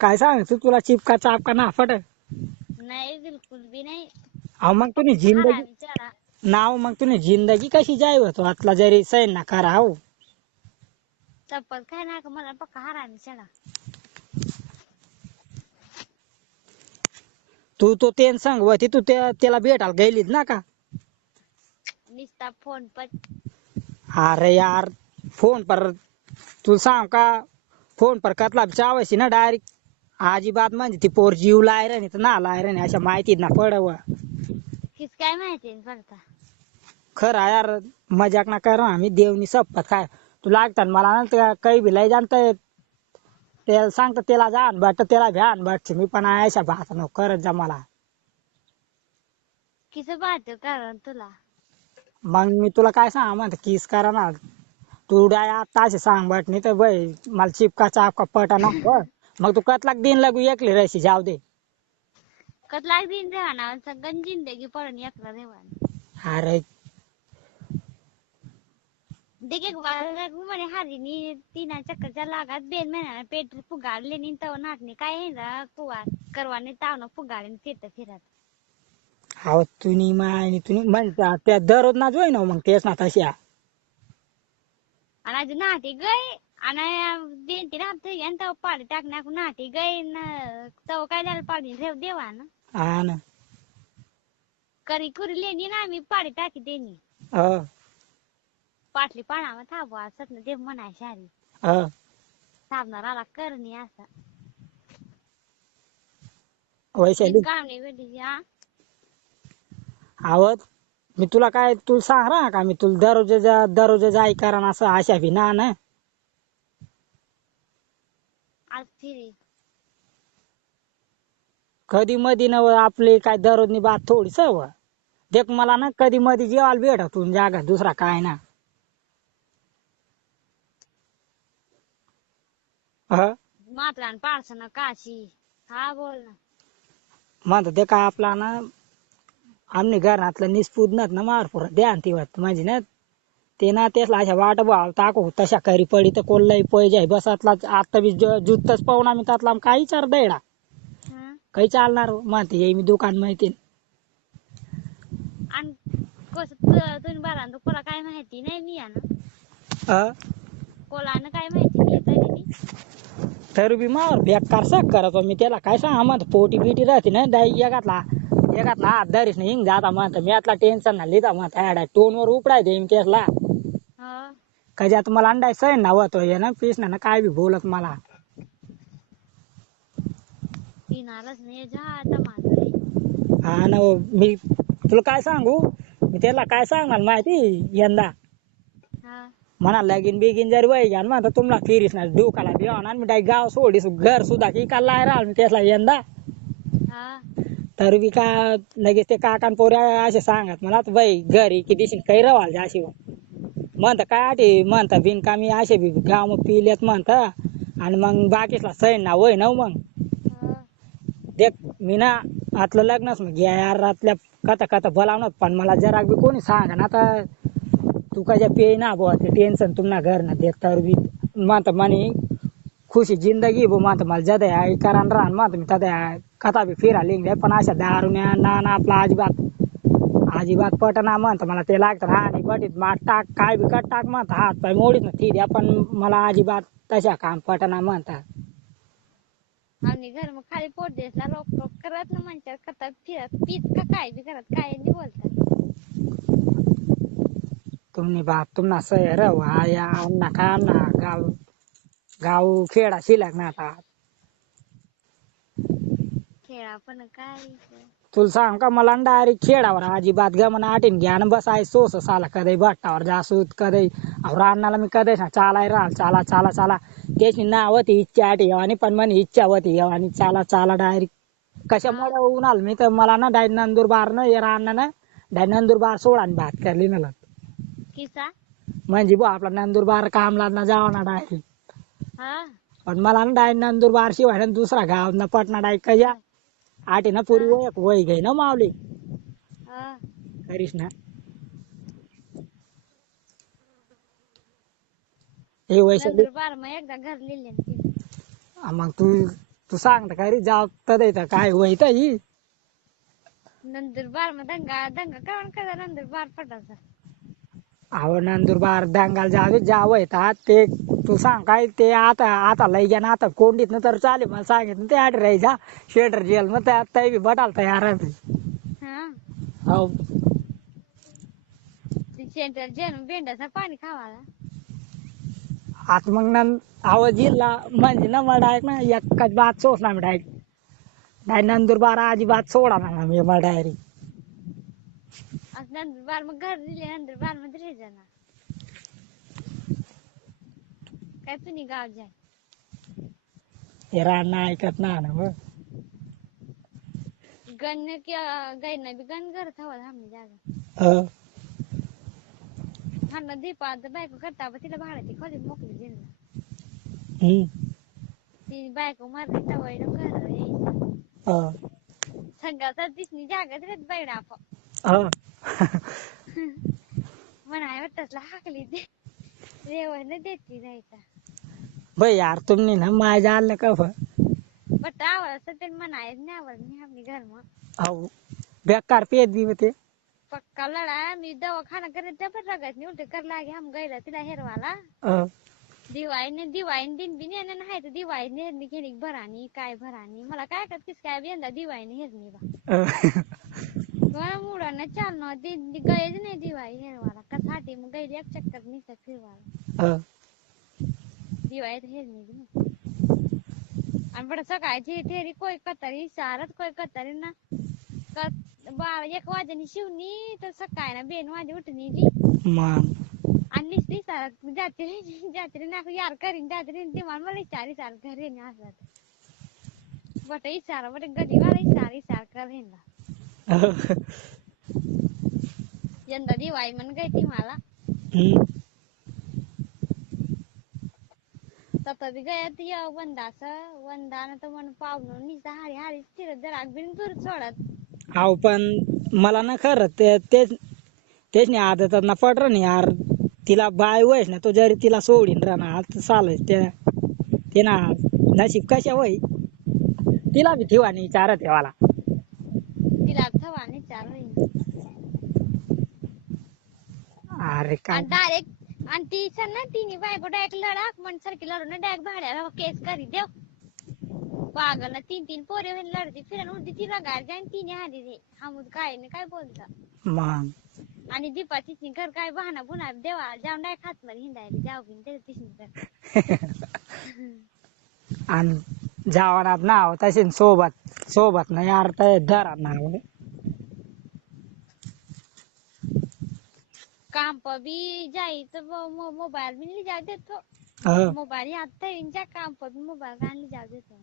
काय सांगतो तुला चिपका चापका ना फट नाही बिलकुल भी नाही. अहो मग तुम्ही जिंदगी हरामी चढा. नाव मग तुम्ही जिंदगी कशी जाय होतो आतला जरी सैन ना करा हो चप्पल काय ना मला पक्का हरामी चढा. तू तो तेन सांग होती तू त्याला भेटायला गेलीत ना का निस्ता फोन पर. अरे यार फोन पर तू सांग का फोन पर कतला चावायची ना डायरेक्ट अजिबात म्हणजे ती पोर जीव लाय रे नाही तर ना लाय रे नाही अशा माहितीत ना पडव किस काय माहिती पडता. खरं यार मजाक ना कर आम्ही देवनी सपत काय तू लागतात मला ना ते काही बी लय जाणत त्याला सांगतं त्याला जा बट त्याला भ्या बट मी पण अशा भात नको करत जा मला किस बात कारण तुला. मग मी तुला काय सांग म्हणत किस करा ना तू आता असे सांग बट नाही तर बाई मला चिपका चापका पटा नको मग तू कतलाक दिन लागू एकली रशी जाऊ दे कतलाक दिन रेवाना सगळं जिंदगी पडून एकला रेवाना. अरे देखे म्हणे हारीनी तीना चक्करच्या लागात बेन महिन्याला पेट फुगाडले नि तव नाटणे काय आहे ना कुवा करवाने तावनं फुगाडले फिरत फिरत. अहो तुम्ही माय तुम्ही म्हणता त्या दररोज ना जोय ना मग तेच ना तशा आणि आज नाटी गय आणि बेन ती राहते आणि तव पाडी टाकण्या नाटी गय तव काय द्यायला पाडी ठेव देवा ना हा ना करी कुरी लेनी ना मी पाडी टाकी देनी पाटली पाणावं थांबवा असत ना ते म्हणाय शारी थांबणार आला करणी असा वैशाली काम नाही भेटली हा. आवत मी तुला काय तू सांग ना का मी तुला दररोज जाय करा असं आशा भी ना ना आज फिरी कधी मधी न आपली काय दररोजनी बात थोडीच व देख मला ना कधी मधी जेवायला भेटतून जागा दुसरा काय ना मात्रान पाडसं काशी हा बोल ना म्हणत ते काय आपला ना आमने घरातलं निस्पूदनत ना मारपूर द्या ती वाटत म्हणजे ना ते ना तेच अशा वाट भाव टाकू तशा करी पडी तर कोल्हाही पैजाय बसातला आता बी जुतच पाहून आम्ही त्यातला काही चार दैडा काही चालणार म्हणते ये मी दुकान माहिती आणि कस तुम्ही बारा कोला काय माहिती नाही मी ना कोलानं काय माहिती नाही तरी तर बी मावर बेकार सक करतो मी त्याला काय सांग म्हणत पोटी बिटी राहते ना दाई एकातला हात धरीस नाही हिंग जाता म्हणत मी आतला टेन्शन ना लिहिता म्हणत टोनवर उपडाय दे केसला कधी आता मला अंडाय सण ना होतो ये ना पीस ना काय बी बोलत मला पिणारच नाही जा आता माझं हा ना मी तुला काय सांगू मी त्याला काय सांगणार माहिती यंदा म्हणा लगीन बिगीन जरी वय घ्या म्हणता तुम्हाला फिरीस ना दुखाला देवा मी डाय गाव सोडीस घर सुद्धा की का लाय राहिल मी त्याला यंदा तर बी का लगेच ते काकान पोऱ्या असे सांगत मला बाई घरी की दिशीन काही रवाल अशी म्हणता काय आठी म्हणता बिनकामी असे बी गाव पिलेत म्हणता आणि मग बाकीसला सैन ना वय ना मग देख मी ना आतलं लग्नच मग यार आतल्या कथा कथा बोलावणार पण मला जरा बी कोणी सांगा ना आता तू कशा पे ना बुवा ते टेन्शन तुम्हाला घर ना देत तर बी म्हणता म्हणे खुशी जिंदगी बो म्हणता मला जद आहे करा राहण म्हणता मी तदा कथा बी फिरा लिंगले पण अशा दारुण्या ना आपला अजिबात पटना म्हणता मला ते लागतं हा आणि बटीत माठ टाक काय बी कट टाक म्हणता हात पाय मोडीत ना ठीक आहे पण मला अजिबात तशा काम पटना म्हणता आम्ही घर मग खाली पोट द्यायला रोक रोक करत ना म्हणतात कथा फिरत पीत का काय बी करत काय नाही बोलतात तुम्ही बाप तुम्हाला सैर या अन्ना का अन्ना गाव खेळा शिलाक ना आता खेळा पण काय तुला सांग का मला डायरेक्ट खेळावर अजिबात गमन आठीन घ्यान बसाय सोस साला कधी भट्टावर जासूत कधी रानाला मी कधी चालाय राहाल चाला चाला चाला त्याची नाव होती इच्छा आठी आणि पण म्हणे इच्छा होती आणि चाला चाला डायरेक्ट कशामुळे उन्हाल मी तर मला ना डाय नंदुरबार न राहणार ना डाय नंदुरबार सोडा आणि भात करली ना किसा म्हणजे बो आपला नंदुरबार कामला ना जावा ना डायरेक्ट पण मला ना डाय नंदुरबार शिवाय ना दुसरा गाव ना पटना डाय कया आठी ना पुरी वय गई ना मावली करीस ना हे वैशाली नंदुरबार मग एकदा घर लिहिले मग तू तू सांगता काय रे जाव तर काय होईत ही नंदुरबार मग दंगा दंगा काऊन करा नंदुरबार पटाचा अहो नंदुरबार दंगाल जावे जाव येतात ते तू सांग काय ते आता लई घ्या ना आता कोंडीत तर चालेल मला सांगितलं ते आठ राहायचा शेटर जेल मग त्या बी बटाल तयार आहे हा हो ती सेंटर जेल बेंडाचं पाणी खावाला आता मग आवाज जिल्हा म्हणजे ना मला डायरेक्ट ना एकच बात सोडणार मी डायरेक्ट नाही नंदुरबार अजिबात सोडा ना मी मला डायरेक्ट आज नंदुरबार मग घर दिले नंदुरबार मध्ये राहायचं ना काय तुम्ही गाव जाय हे रान ऐकत ना मग गण किंवा गायना बी गण करत हवा आम्ही जागा हा दीपा बायको करता तिला भाड्याची खोली मोकळी दिली ती बायको मारली तवय घर यायचं संघाचा दिसणी जागाच रेत बायडा आपण म्हणाय वाटतला हाकली ते रेवण देती जायचा भाई यार तुमने ना माझ्या आलं का बट आवड ते म्हणाय नाही आवड नाही आपली घर मग हो बेकार पेत बी होते पक्का लढा मी दवाखाना करत त्या पण रगत नाही उलटे कर लागे हम गैला तिला हेरवाला दिवाळीने दिन बी नेणं नाही तर दिवाळीने हेरणी घेणी भरानी काय भरानी मला काय करतीस काय यंदा दिवाळीने हेरणी बा मुडांना चालणार गयच नाही दिवाळी हेरवाला कसाठी मग गैली एक चक्कर निसत फिरवाला दिवाळीत हेरणी बी आणि बरं सकाळची थेरी कोय कतारी सारच कोय कतारी ना 1 वाजेनी शिवणी तर सकाळी ना 2 वाजे उठणी आणि जात्री ना यार करीन जात्री दिवाण मला सार घरी असत बट इशारा बट गलीवाला इशार करेन यंदा दिवाळी म्हण गई ती मला तथा बी गयात या वंदानं तर म्हण पावलं निसा हारी हारी फिरत जरा बिन दूर सोडत अहो पण मला ना खरं तेच नाही आदत ना पड नाही यार तिला बाय वयस ना तो जरी तिला सोडीन राहणार चालत ते ना नशीब कशा वय तिला बी ठेवा नाही चार ठेवाला तिला ठेवा नाही चार अरे काय डायरेक्ट आणि ती सर ना तिने बायको डायरेक्ट लढाक म्हण सारखी लढून डायरेक्ट भाड्याला केस करी देव पागल ना 3 पोरे लढती फिरून उलटी तिला गार जाईन तिने हारी रे हमूद काय नाही काय बोलता मग आणि दीपाची घर काय बहाना बुना देवा जाऊन डाय खात मध्ये हिंडायला जाऊ बिन ते तिसनी घर आणि जावानात नाव तसे सोबत नाही यार तर धरा नाव काम पर भी जाई तो मोबाइल भी नहीं जाते तो मोबाइल आता इनका काम पर भी मोबाइल का नहीं जाते तो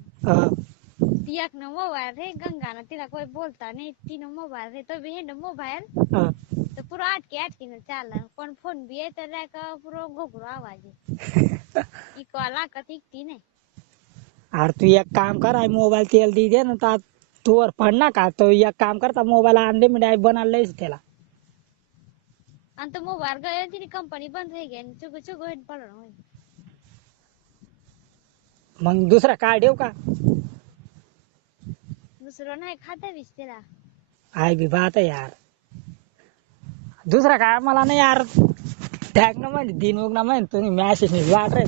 ती एक ना मोबाइल रे गंगा ना तिला कोई बोलता नहीं तीनों मोबाइल रे तो भी है ना मोबाइल तो पूरा अटके न चाल पण फोन भी है तर का पूरा घोघरो आवाज है इकवाला का ती नहीं अरे तू एक काम कर आई मोबाइल तेल दी दे ना तू वर पड ना का तो एक काम करता मोबाइल आणले मी डायरेक्ट बनायला त्याला आणि तो मोबाइल गया तिने कंपनी बंद रह गई चुगो हेड पडण होय मग दुसरा काय देऊ का दुसरं नाही खाता वीस त्याला आई भी बात है यार दुसरा काय मला नाही यार टॅग ना म्हणजे दिन उगना म्हणजे तुम्ही मॅसेज नाही वाट रे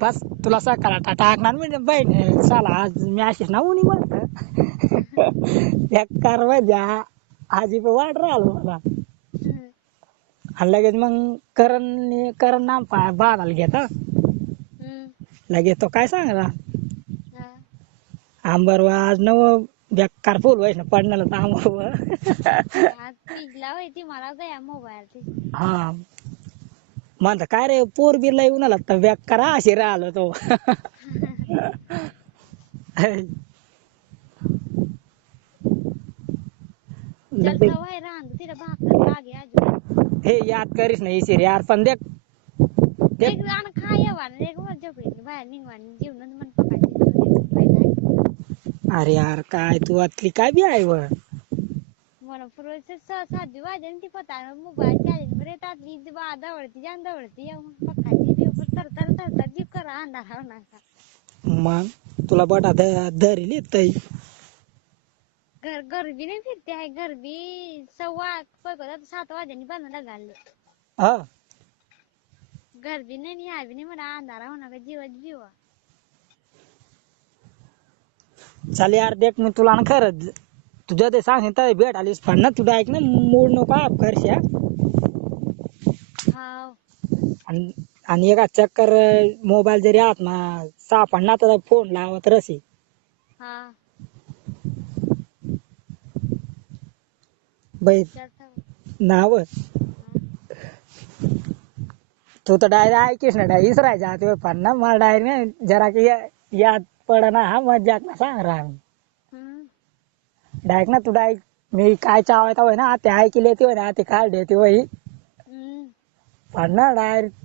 बस तुला सकाळ टाकणार म्हणजे बहीण चला आज मॅसेज ना उनी म्हणत एक कार मजा आजी पण वाट राहिलो मला आणि लगेच मग करण नाम बाळाला घेत लगेच तो काय सांगला आंबर आज नव बेकार फुल व्हायच ना पडणार ती मला गया मोबाईल हा म्हणता काय रे पोर बी लय उन्हाला तर बेकार अशी राहिलो तो हे याद करीस नाही शिर यार पण देख बाहेर निघवानी जीवन मन पकायची अरे यार काय तू आतली काय बी आहे व मला पुरोचे 6-7 वाजे ती पता मोबाईल चार्जिंग वर येतातली दवडती जान दवडती येऊन पकायची तर जीव करा अंधार नका मग तुला बटा धरली तई घर बी नाही फिरते आहे. घर बी 7 वाजेनी बांधायला घालले. हा घर बी नाही ह्या बी नाही मला अंधारा होणार का जीवात जीव. चल यार देख मी तुला ना खरंच तुझ्या ते सांगेन तर भेट आलीस पण ना तुझा ऐक ना मूड नको आप करशा. हाव आणि एका चक्कर मोबाईल जरी आहात ना सापडला तर फोन लावत रसी. हा बाई नाव तू तर डायरी ऐकीस ना डायरी इसरायचा ते पण ना मला डायरी ना जरा की याद पड ना हा मजाक ना सांग रहा डायरेक्ट ना तू डायरेक्ट मी काय चावायता होय ना ते ऐकी लेती होय ना ते काय देते होई पण ना डायरेक्ट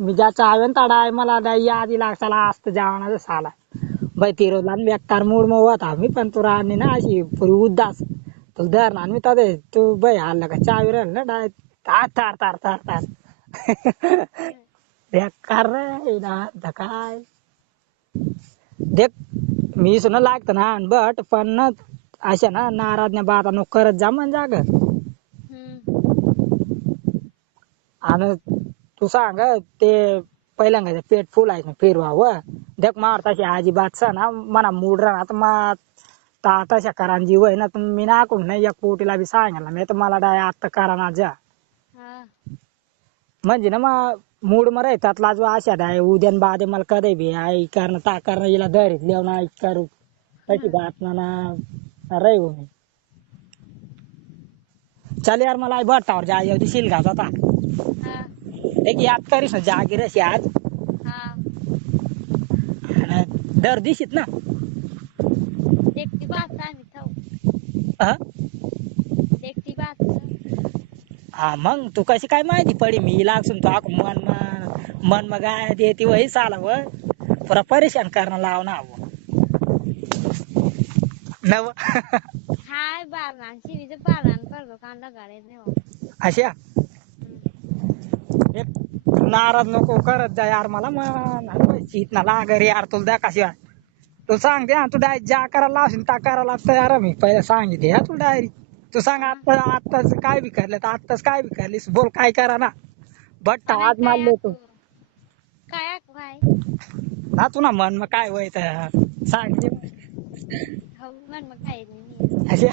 मी ज्या चावेन ता डायरेक्ट मला यादी लागताला असतं जेवणाचं साला बाई ती रोजला बेकार मूड मग होता मी पण तू राहणी ना अशी पुरी उदास तू धरणार मी तर तू बाई हल्ला का चावी राहिल ना डायरेक्ट तार तार तार तार तार बेकार रे ना काय देख मी सुन लागतं ना बट पण ना अशा ना नाराज बाता नको करत जा म्हण जाग. आणि तू सांग ते पहिल्यांदा पेट फुल आहे ना फिरवावं देख मार तशी अजिबात ना मना मूड राहणार तर मग तशा करा जीव आहे ना मी ना ऐकून नाही एक पोटीला बी सांगायला मी तर मला डाय आत्ता करा ना जा म्हणजे ना मग मूड मध्ये राहतात लाजवा अशा आहे उद्या बादे मला कधी बी आई करणं ता करणं हिला धरीत लेवना करू तशी बात ना राहू मी. चल यार मला भट्टावर जा येऊ दिशील घात आता एक याद करीस ना जागी रशी आज दर दिशीत ना देखती बात आम्ही थाऊ हा देखती बात. हा मग तू कशी काय माहिती पडी मी लागसून तू आख मन मग गाय देते वही साला व पुरा परेशान करणं लाव ना नव हाय बारणान शिवीचं बारणान करतो कांदा गाडे नाही अशा एक नाराज नको करत जा यार मला मग शीत ना लागर यार तुला द्या कशी तू सांग दे तू डायरेक्ट जा करायला लावशील ता करायला लागतं यार मी पहिले सांगितले या तू डायरेक्ट तू सांग आत्ताच काय बिकारलं तर आत्ताच काय बिकारलीस बोल काय करा ना भट्टा आज मारले तू काय काय ना तू ना मन मग काय वय तर सांग हो मन मग काय नाही अशा